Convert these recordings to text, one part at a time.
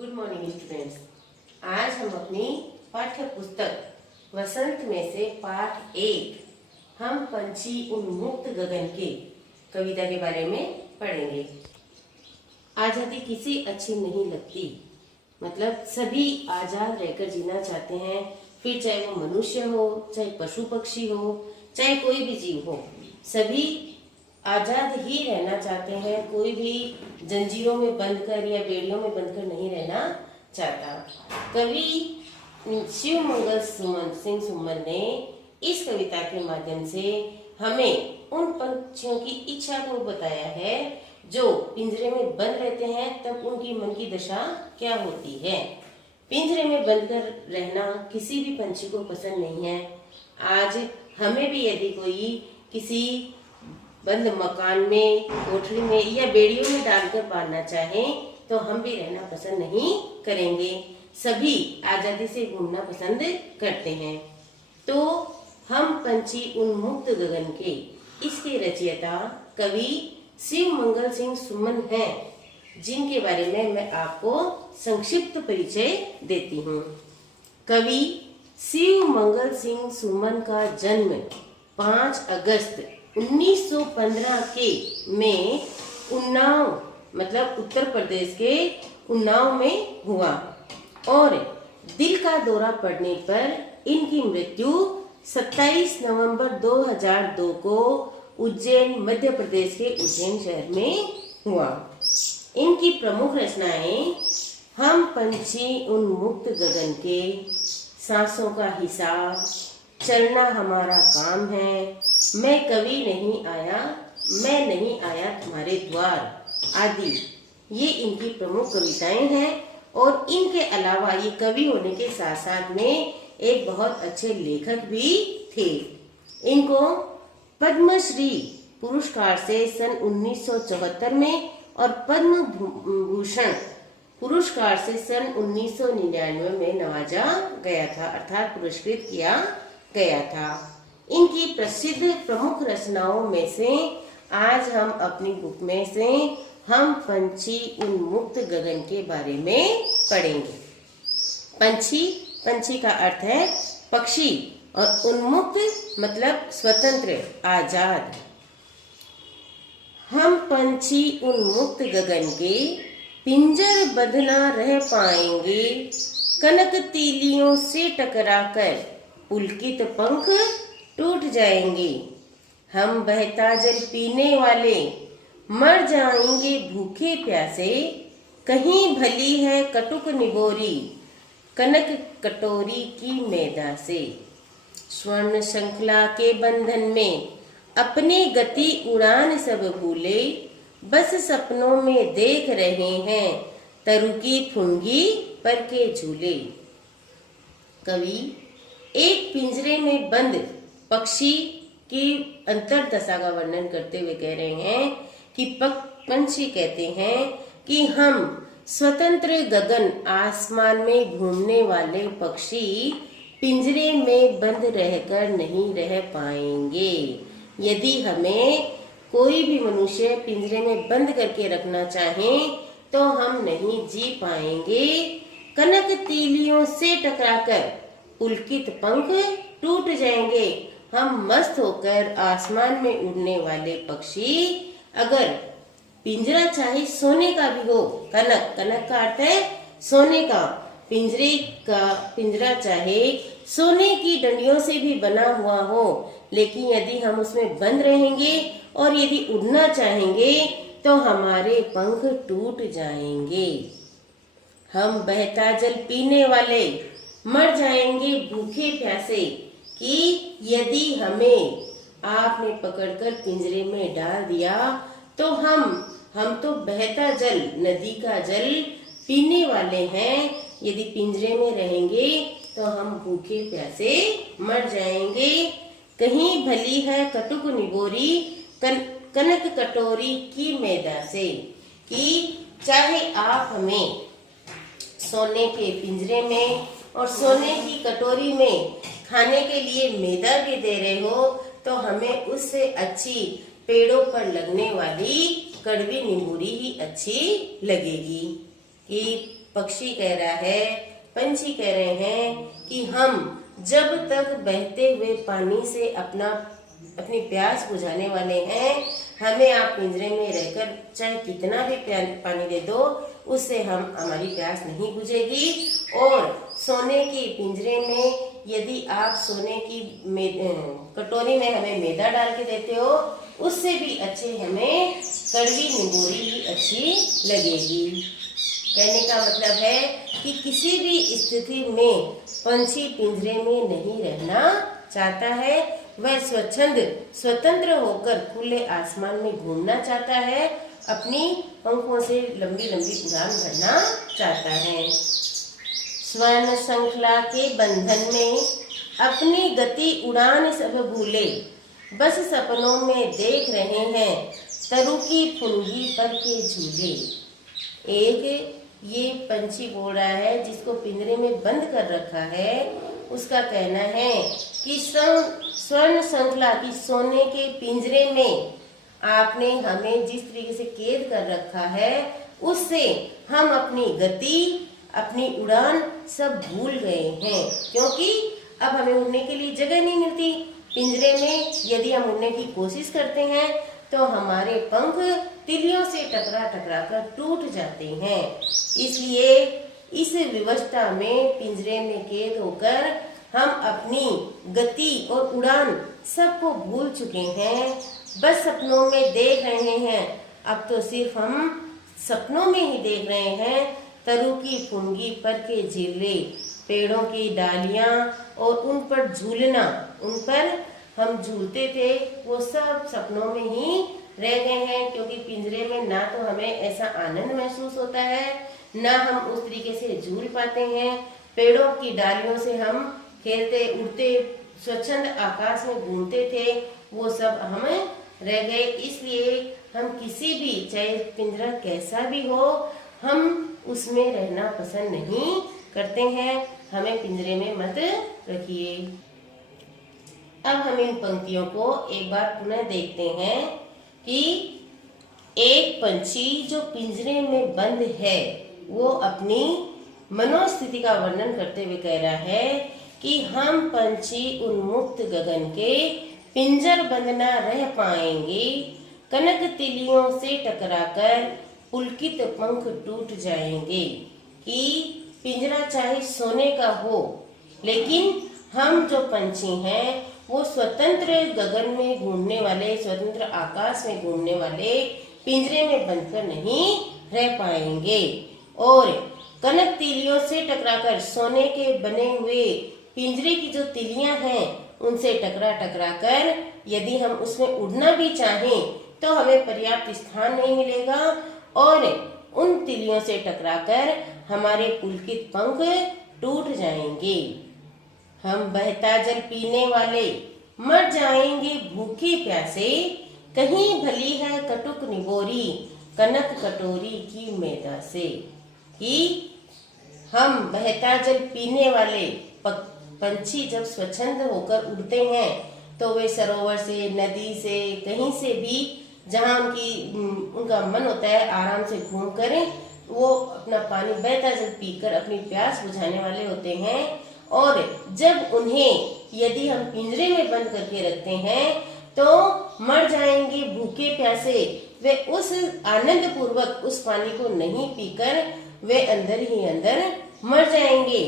Good morning students. आज हम अपनी पाठ्य पुस्तक वसंत में से पाठ 1 हम पंछी उन्मुक्त गगन के कविता के बारे में पढ़ेंगे। आजादी किसी अच्छी नहीं लगती, मतलब सभी आजाद रहकर जीना चाहते हैं, फिर चाहे वो मनुष्य हो, चाहे पशु पक्षी हो, चाहे कोई भी जीव हो, सभी आजाद ही रहना चाहते हैं। कोई भी जंजीरों में बंद कर या बेड़ियों में बंद कर नहीं रहना चाहता। कवि शिव मंगल सिंह सुमन ने इस कविता के माध्यम से हमें उन पंछियों की इच्छा को बताया है जो पिंजरे में बंद रहते हैं, तब उनकी मन की दशा क्या होती है। पिंजरे में बंद कर रहना किसी भी पंछी को पसंद नहीं है। आज हमें भी यदि कोई किसी बंद मकान में, कोठरी में या बेड़ियों में डालकर पालना चाहे तो हम भी रहना पसंद नहीं करेंगे। सभी आजादी से घूमना पसंद करते हैं। तो हम पंछी उन्मुक्त गगन के इसके रचयिता कवि शिव मंगल सिंह सुमन हैं, जिनके बारे में मैं आपको संक्षिप्त परिचय देती हूँ। कवि शिव मंगल सिंह सुमन का जन्म 5 अगस्त 1915 के में उन्नाव, मतलब उत्तर प्रदेश के उन्नाव में हुआ और दिल का दौरा पड़ने पर इनकी मृत्यु 27 नवंबर 2002 को उज्जैन, मध्य प्रदेश के उज्जैन शहर में हुआ। इनकी प्रमुख रचनाएं हम पंछी उन्मुक्त गगन के, सांसों का हिसाब, चलना हमारा काम है, मैं कभी नहीं आया, मैं नहीं आया तुम्हारे द्वार आदि, ये इनकी प्रमुख कविताएं हैं। और इनके अलावा ये कवि होने के साथ साथ में एक बहुत अच्छे लेखक भी थे। इनको पद्मश्री पुरस्कार से सन 1974 में और पद्म भूषण पुरस्कार से सन 1999 में नवाजा गया था, अर्थात पुरस्कृत किया गया था। इनकी प्रसिद्ध प्रमुख रचनाओं में से आज हम अपनी बुक में से हम पंछी उन्मुक्त गगन के बारे में पढ़ेंगे। पंछी का अर्थ है पक्षी और उन्मुक्त मतलब स्वतंत्र, आजाद। हम पंछी उन्मुक्त गगन के पिंजर बंद न रह पाएंगे, कनक तीलियों से टकराकर पुलकित पंख टूट जाएंगे। हम बहता जल पीने वाले मर जाएंगे भूखे प्यासे, कहीं भली है कटुक निबोरी कनक कटोरी की मैदा से। स्वर्ण श्रृंखला के बंधन में अपने गति उड़ान सब भूले, बस सपनों में देख रहे हैं तरु की फुंगी पर के झूले। कवि एक पिंजरे में बंद पक्षी की अंतरदशा का वर्णन करते हुए कह रहे हैं कि पंछी कहते हैं कि हम स्वतंत्र गगन आसमान में घूमने वाले पक्षी पिंजरे में बंद रहकर नहीं रह पाएंगे। यदि हमें कोई भी मनुष्य पिंजरे में बंद करके रखना चाहे तो हम नहीं जी पाएंगे। कनक तीलियों से टकराकर पुलकित पंख टूट जाएंगे। हम मस्त होकर आसमान में उड़ने वाले पक्षी, अगर पिंजरा चाहे सोने का भी हो, कनक का अर्थ है सोने का, पिंजरा चाहे सोने की डंडियों से भी बना हुआ हो, लेकिन यदि हम उसमें बंद रहेंगे और यदि उड़ना चाहेंगे तो हमारे पंख टूट जाएंगे। हम बहता जल पीने वाले मर जाएंगे भूखे प्यासे, कि यदि हमें आपने पकड़कर पिंजरे में डाल दिया तो हम तो बहता जल, नदी का जल पीने वाले हैं। यदि पिंजरे में रहेंगे तो हम भूखे प्यासे मर जाएंगे। कहीं भली है कटुक निबोरी कनक कटोरी की मैदा से, कि चाहे आप हमें सोने के पिंजरे में और सोने की कटोरी में खाने के लिए मैदा भी दे रहे हो, तो हमें उससे अच्छी पेड़ों पर लगने वाली कड़वी नींबूरी ही अच्छी लगेगी। कि पक्षी कह रहा है, पंछी कह रहे हैं कि हम जब तक बहते हुए पानी से अपनी प्यास बुझाने वाले हैं, हमें आप पिंजरे में रहकर चाहे कितना भी पानी दे दो, उससे हमारी प्यास नहीं बुझेगी। और सोने की पिंजरे में यदि आप सोने की कटोरी में हमें मैदा डाल के देते हो, उससे भी अच्छे हमें कड़वी निगोरी ही अच्छी लगेगी। कहने का मतलब है कि किसी भी स्थिति में पंछी पिंजरे में नहीं रहना चाहता है, वह स्वतंत्र होकर खुले आसमान में घूमना चाहता है, अपनी पंखों से लंबी लंबी उड़ान भरना चाहता है। स्वर्ण श्रृंखला के बंधन में अपनी गति उड़ान सब भूले, बस सपनों में देख रहे हैं तरु की फुनगी पर के झूले। एक ये पंछी बोल रहा है जिसको पिंजरे में बंद कर रखा है, उसका कहना है कि स्वर्ण श्रृंखला की सोने के पिंजरे में आपने हमें जिस तरीके से कैद कर रखा है, उससे हम अपनी गति, अपनी उड़ान सब भूल गए हैं, क्योंकि अब हमें उड़ने के लिए जगह नहीं मिलती। पिंजरे में यदि हम उड़ने की कोशिश करते हैं तो हमारे पंख तिलियों से टकरा कर टूट जाते हैं। इसलिए इस विवस्था में पिंजरे में कैद होकर हम अपनी गति और उड़ान सबको भूल चुके हैं, बस सपनों में देख रहे हैं। अब तो सिर्फ हम सपनों में ही देख रहे हैं तरु की फुनगी पर के झीले, पेड़ों की डालियां और उन पर झूलना, उन पर हम झूलते थे, वो सब सपनों में ही रह गए हैं, क्योंकि पिंजरे में ना तो हमें ऐसा आनंद महसूस होता है, ना हम उस तरीके से झूल पाते हैं। पेड़ों की डालियों से हम खेलते, उड़ते, स्वच्छंद आकाश में घूमते थे, वो सब हमें रह गए। इसलिए हम किसी भी, चाहे पिंजरा कैसा भी हो, हम उसमें रहना पसंद नहीं करते हैं। हमें पिंजरे में मत रखिए। अब हम इन पंक्तियों को एक बार पुनः देखते हैं कि एक पंछी जो पिंजरे में बंद है, वो अपनी मनोस्थिति का वर्णन करते हुए कह रहा है कि हम पंछी उन्मुक्त गगन के पिंजर बंद न रह पाएंगे, कनक तिलियों से टकराकर पुलकित पंख टूट जाएंगे। कि पिंजरा चाहे सोने का हो, लेकिन हम जो पंछी हैं वो स्वतंत्र गगन में घूमने वाले, स्वतंत्र आकाश में घूमने वाले पिंजरे में बंधकर नहीं रह पाएंगे। और कनक तिलियों से टकराकर, सोने के बने हुए पिंजरे की जो तिलियां हैं उनसे टकरा कर यदि हम उसमें उड़ना भी चाहें तो हमें पर्याप्त स्थान नहीं मिलेगा, और उन तिलियों से टकराकर हमारे पुलकित पंख टूट जाएंगे। हम बहता जल पीने वाले मर जाएंगे भूखे प्यासे, कहीं भली है कटुक निगोरी कनक कटोरी की मैदा से। कि हम बहता जल पीने वाले पंछी जब स्वच्छंद होकर उड़ते हैं तो वे सरोवर से, नदी से, कहीं से भी जहाँ उनका मन होता है आराम से घूम कर वो अपना पानी, बहता जल पीकर अपनी प्यास बुझाने वाले होते हैं। और जब उन्हें यदि हम पिंजरे में बंद करके रखते हैं तो मर जाएंगे भूखे प्यासे, वे उस आनंद पूर्वक उस पानी को नहीं पीकर वे अंदर ही अंदर मर जाएंगे।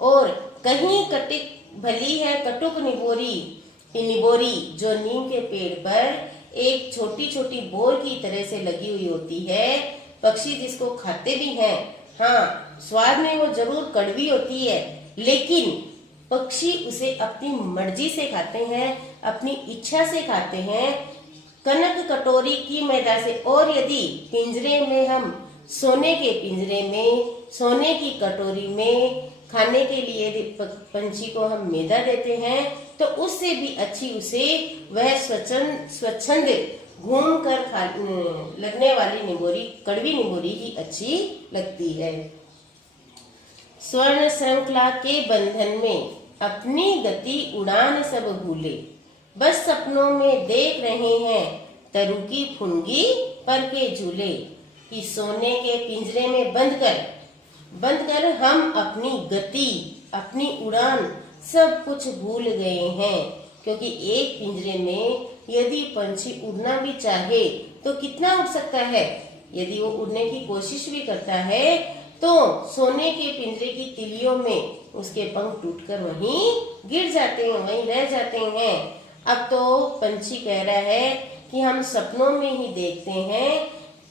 और कहीं कटिक भली है कटुक निबोरी, निबोरी जो नीम के पेड़ पर एक छोटी छोटी बोर की तरह से लगी हुई होती है, पक्षी जिसको खाते भी हैं। हाँ, स्वाद में वो जरूर कड़वी होती है, लेकिन पक्षी उसे अपनी मर्जी से खाते हैं, अपनी इच्छा से खाते हैं, कनक कटोरी की मैदा से। और यदि पिंजरे में हम सोने के पिंजरे में, सोने की कटोरी में खाने के लिए पंछी को हम मैदा देते हैं तो उससे भी अच्छी उसे वह स्वच्छंद घूम कर लगने वाली निगोरी, कड़वी निगोरी ही अच्छी लगती है। स्वर्ण श्रृंखला के बंधन में अपनी गति उड़ान सब भूले, बस सपनों में देख रहे हैं तरु की फुनगी पर के झूले। कि सोने के पिंजरे में बंद कर बंद कर हम अपनी गति, अपनी उड़ान सब कुछ भूल गए हैं, क्योंकि एक पिंजरे में यदि पंछी उड़ना भी चाहे तो कितना उड़ सकता है। यदि वो उड़ने की कोशिश भी करता है तो सोने के पिंजरे की तिलियों में उसके पंख टूटकर वहीं गिर जाते हैं, वहीं रह जाते हैं। अब तो पंछी कह रहा है कि हम सपनों में ही देखते हैं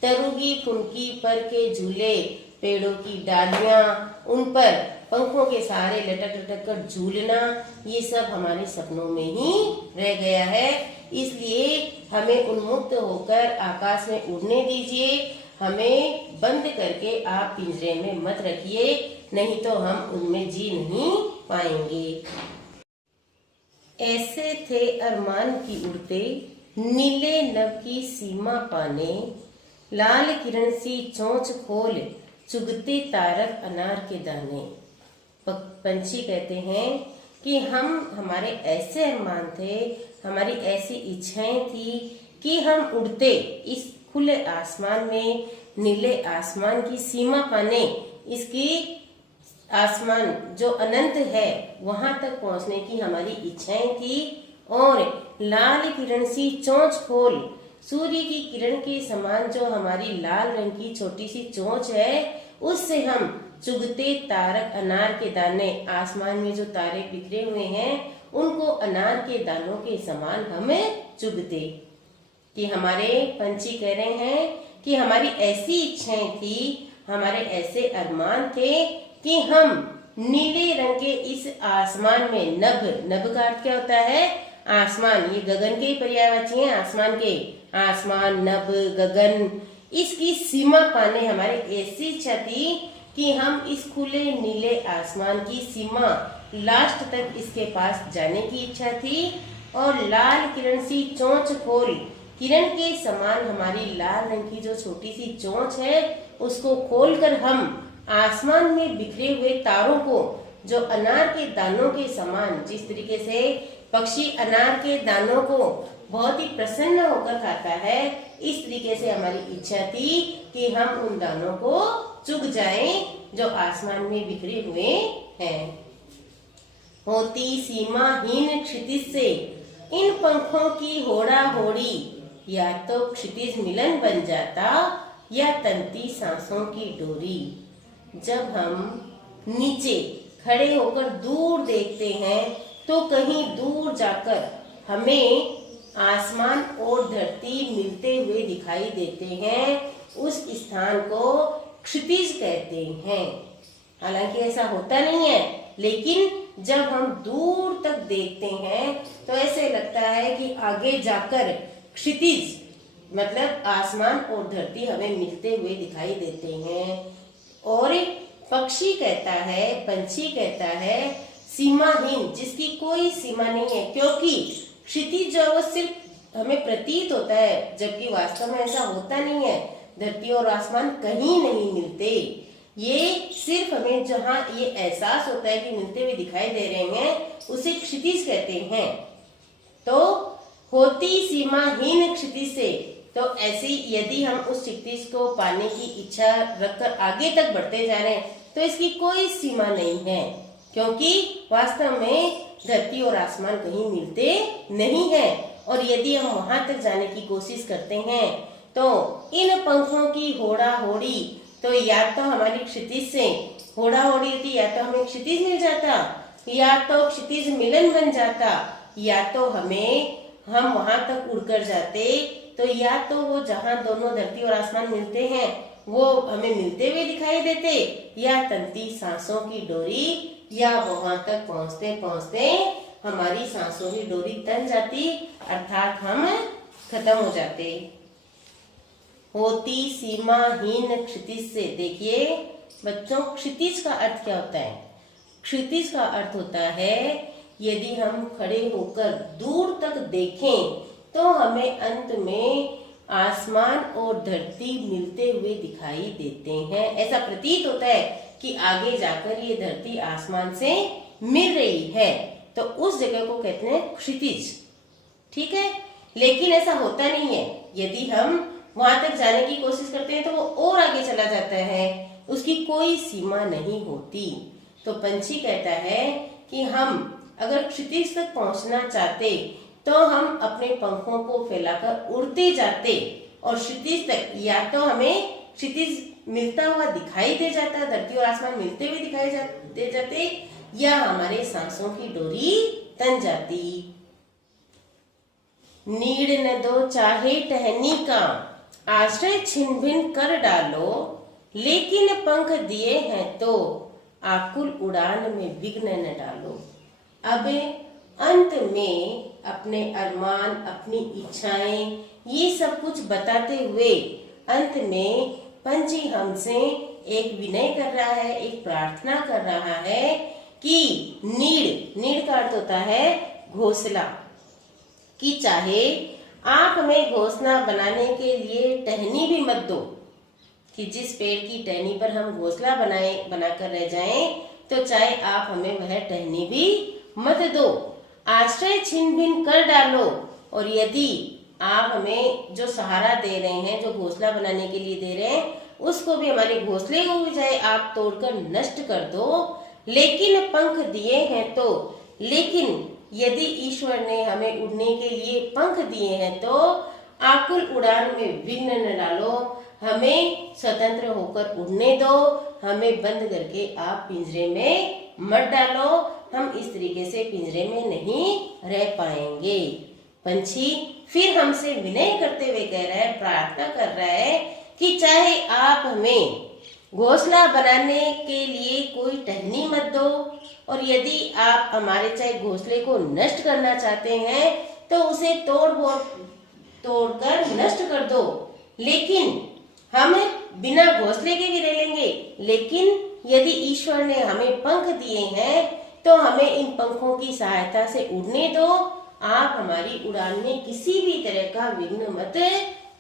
तरुगी फुनकी पर के झूले, पेड़ों की डालियां, उन पर पंखों के सहारे लटक लटक कर झूलना, ये सब हमारे सपनों में ही रह गया है। इसलिए हमें उन्मुक्त होकर आकाश में उड़ने दीजिए, हमें बंद करके आप पिंजरे में मत रखिए, नहीं तो हम उनमें जी नहीं पाएंगे। ऐसे थे अरमान की उड़ते, नीले नभ की सीमा पाने, लाल किरण सी चोंच खोल चुगते तारक अनार के दाने। पंछी कहते हैं कि हमारे ऐसे अरमान थे, हमारी ऐसी इच्छाएं थी कि हम उड़ते इस खुले आसमान में, नीले आसमान की सीमा पाने, इसकी आसमान जो अनंत है वहां तक पहुंचने की हमारी इच्छाएं थी। और लाल किरण सी चोंच खोल, सूर्य की किरण के समान जो हमारी लाल रंग की छोटी सी चोंच है, उससे हम चुगते तारक अनार के दाने, आसमान में जो तारे बिखरे हुए हैं उनको अनार के दानों के समान हमें चुगते। कि हमारे पंछी कह रहे हैं कि हमारी ऐसी इच्छाएं थी, हमारे ऐसे अरमान थे कि हम नीले रंग के इस आसमान में, नभ का अर्थ क्या होता है? आसमान, ये गगन के पर्यायवाची हैं, आसमान के, आसमान, नभ, गगन, इसकी सीमा पाने हमारी ऐसी इच्छा थी कि हम इस खुले नीले आसमान की सीमा, लास्ट तक इसके पास जाने की इच्छा थी। और लाल किरण सी चोंच खोल, किरण के समान हमारी लाल रंग की जो छोटी सी चोंच है उसको खोलकर हम आसमान में बिखरे हुए तारों को, जो अनार के दानों के समान, जिस तरीके से पक्षी अनार के दानों को बहुत ही प्रसन्न होकर खाता है, इस तरीके से हमारी इच्छा थी कि हम उन दानों को चुग जाएं जो आसमान में बिखरे हुए हैं। होती सीमाहीन क्षितिज से इन पंखों की होड़ा होड़ी, या तो क्षितिज मिलन बन जाता या तंती सांसों की डोरी। जब हम नीचे खड़े होकर दूर देखते हैं तो कहीं दूर जाकर हमें आसमान और धरती मिलते हुए दिखाई देते हैं, उस स्थान को क्षितिज कहते हैं। हालांकि ऐसा होता नहीं है, लेकिन जब हम दूर तक देखते हैं तो ऐसे लगता है कि आगे जाकर क्षितिज मतलब आसमान और धरती हमें मिलते हुए दिखाई देते हैं। और पक्षी कहता है, पंछी कहता है सीमाहीन, जिसकी कोई सीमा नहीं है, क्योंकि क्षितिज जो वो सिर्फ हमें प्रतीत होता है, जबकि वास्तव में ऐसा होता नहीं है। धरती और आसमान कहीं नहीं मिलते, ये सिर्फ हमें जहाँ ये एहसास होता है कि मिलते हुए दिखाई दे रहे हैं उसे क्षितिज कहते हैं। तो होती सीमाहीन क्षितिज से, तो ऐसी यदि हम उस क्षितिज को पाने की इच्छा रखकर आगे तक बढ़ते जा रहे हैं तो इसकी कोई सीमा नहीं है, क्योंकि वास्तव में धरती और आसमान कहीं मिलते नहीं है। और यदि हम वहां तक जाने की कोशिश करते हैं तो इन पंखों की होड़ा होड़ी, तो या तो हमारी क्षितिज से होड़ा होड़ी होती, या तो हमें क्षितिज मिल जाता, या तो क्षितिज मिलन बन जाता, या तो हम वहां तक उड़कर जाते, तो या तो वो जहां दोनों धरती और आसमान मिलते हैं वो हमें मिलते हुए दिखाई देते, या तंती सांसों की डोरी, या वहां तक पहुंचते पहुंचते हमारी सांसों की डोरी तन जाती, अर्थात हम खत्म हो जाते। होती सीमाहीन क्षितिज से, देखिए बच्चों, क्षितिज का अर्थ क्या होता है? क्षितिज का अर्थ होता है यदि हम खड़े होकर दूर तक देखें तो हमें अंत में आसमान और धरती मिलते हुए दिखाई देते हैं। ऐसा प्रतीत होता है कि आगे जाकर ये धरती आसमान से मिल रही है, तो उस जगह को कहते हैं क्षितिज। ठीक है, लेकिन ऐसा होता नहीं है। यदि हम वहां तक जाने की कोशिश करते हैं तो वो और आगे चला जाता है, उसकी कोई सीमा नहीं होती। तो पंछी कहता है कि हम अगर क्षितिज तक पहुंचना चाहते तो हम अपने पंखों को फैलाकर उड़ते जाते और क्षितिज तक, या तो हमें क्षितिज मिलता हुआ दिखाई दे जाता, धरती और आसमान मिलते हुए दिखाई दे जाते, या हमारे सांसों की डोरी तन जाती। नीड़ न दो चाहे टहनी का, आश्रय छिन भिन कर डालो, लेकिन पंख दिए हैं तो आकुल उड़ान में विघ्न न डालो। अब अंत में अपने अरमान, अपनी इच्छाएं, ये सब कुछ बताते हुए अंत में पंछी हमसे एक विनय कर रहा है, एक प्रार्थना कर रहा है कि नीड़ का अर्थ होता है घोंसला, कि चाहे आप हमें घोंसला बनाने के लिए टहनी भी मत दो, कि जिस पेड़ की टहनी पर हम घोंसला बनाकर रह जाएं, तो चाहे आप हमें वह टहनी भी मत दो, आश्रय छिन भिन कर डालो, और यदि आप हमें जो सहारा दे रहे हैं, जो घोंसला बनाने के लिए दे रहे हैं, उसको भी, हमारे घोंसले को भी चाहे आप तोड़कर नष्ट कर दो, लेकिन पंख दिए हैं तो, लेकिन यदि ईश्वर ने हमें उड़ने के लिए पंख दिए हैं तो आकुल उड़ान में विघ्न न डालो, हमें स्वतंत्र होकर उड़ने दो, हमें बंद करके आप पिंजरे में मत डालो, हम इस तरीके से पिंजरे में नहीं रह पाएंगे। पंछी फिर हमसे विनय करते हुए कह रहा है, प्रार्थना कर रहा है कि चाहे आप हमें घोंसला बनाने के लिए कोई टहनी मत दो, और यदि आप हमारे चाहे घोंसले को नष्ट करना चाहते हैं तो उसे तोड़कर नष्ट कर दो, लेकिन हम बिना घोंसले के भी रह लेंगे, लेकिन यदि ईश्वर ने हमें पंख दिए हैं तो हमें इन पंखों की सहायता से उड़ने दो, आप हमारी उड़ान में किसी भी तरह का विघ्न मत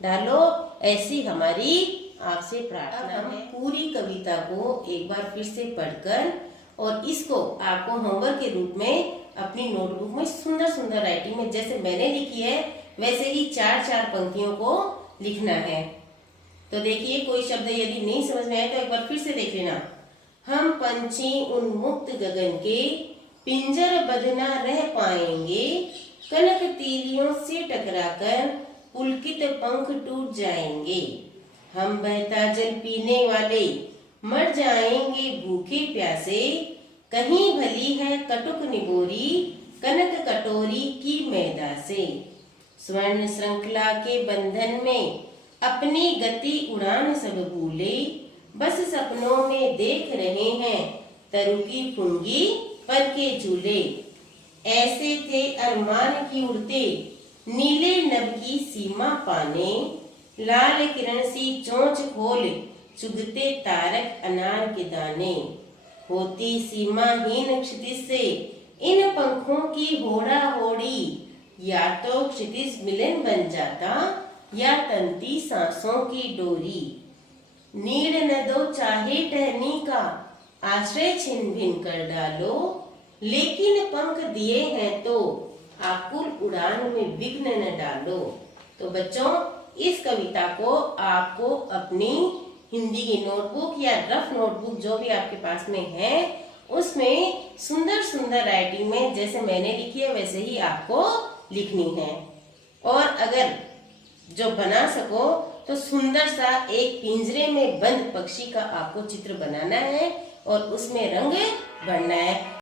डालो, ऐसी हमारी आपसे प्रार्थना है। पूरी कविता को एक बार फिर से पढ़कर और इसको आपको होमवर्क के रूप में अपनी नोटबुक में सुंदर सुंदर राइटिंग में, जैसे मैंने लिखी है वैसे ही 4-4 पंक्तियों को लिखना है। तो देखिए, कोई शब्द यदि नहीं समझ में आए तो एक बार फिर से देख लेना। हम पंछी उन्मुक्त गगन के पिंजर बंद न रह पाएंगे, कनक तीलियों से टकराकर पुलकित पंख टूट जाएंगे। हम बहता जल पीने वाले मर जाएंगे भूखे प्यासे, कहीं भली है कटुक निगोरी कनक कटोरी की मैदा से। स्वर्ण श्रृंखला के बंधन में अपनी गति उड़ान सब भूले, बस सपनों में देख रहे हैं तरु की फुंगी पर के झूले। ऐसे थे अरमान की उड़ते नीले नभ की सीमा पाने, लाल किरण सी चोंच खोल चुगते तारक अनार के दाने। होती सीमाहीन क्षितिज से इन पंखों की होड़ा होड़ी, या तो क्षितिज मिलन बन जाता या तंती सांसों की डोरी। नीड़ न दो चाहे टहनी का, आश्रय छिन भिन कर डालो, लेकिन पंख दिए हैं तो आकुल उड़ान में विघ्न न डालो। तो बच्चों, इस कविता को आपको अपनी हिंदी की नोटबुक या रफ नोटबुक जो भी आपके पास में है उसमें सुंदर सुंदर राइटिंग में जैसे मैंने लिखी है वैसे ही आपको लिखनी है। और अगर जो बना सको तो सुंदर सा एक पिंजरे में बंद पक्षी का आपको चित्र बनाना है और उसमें रंग भरना है।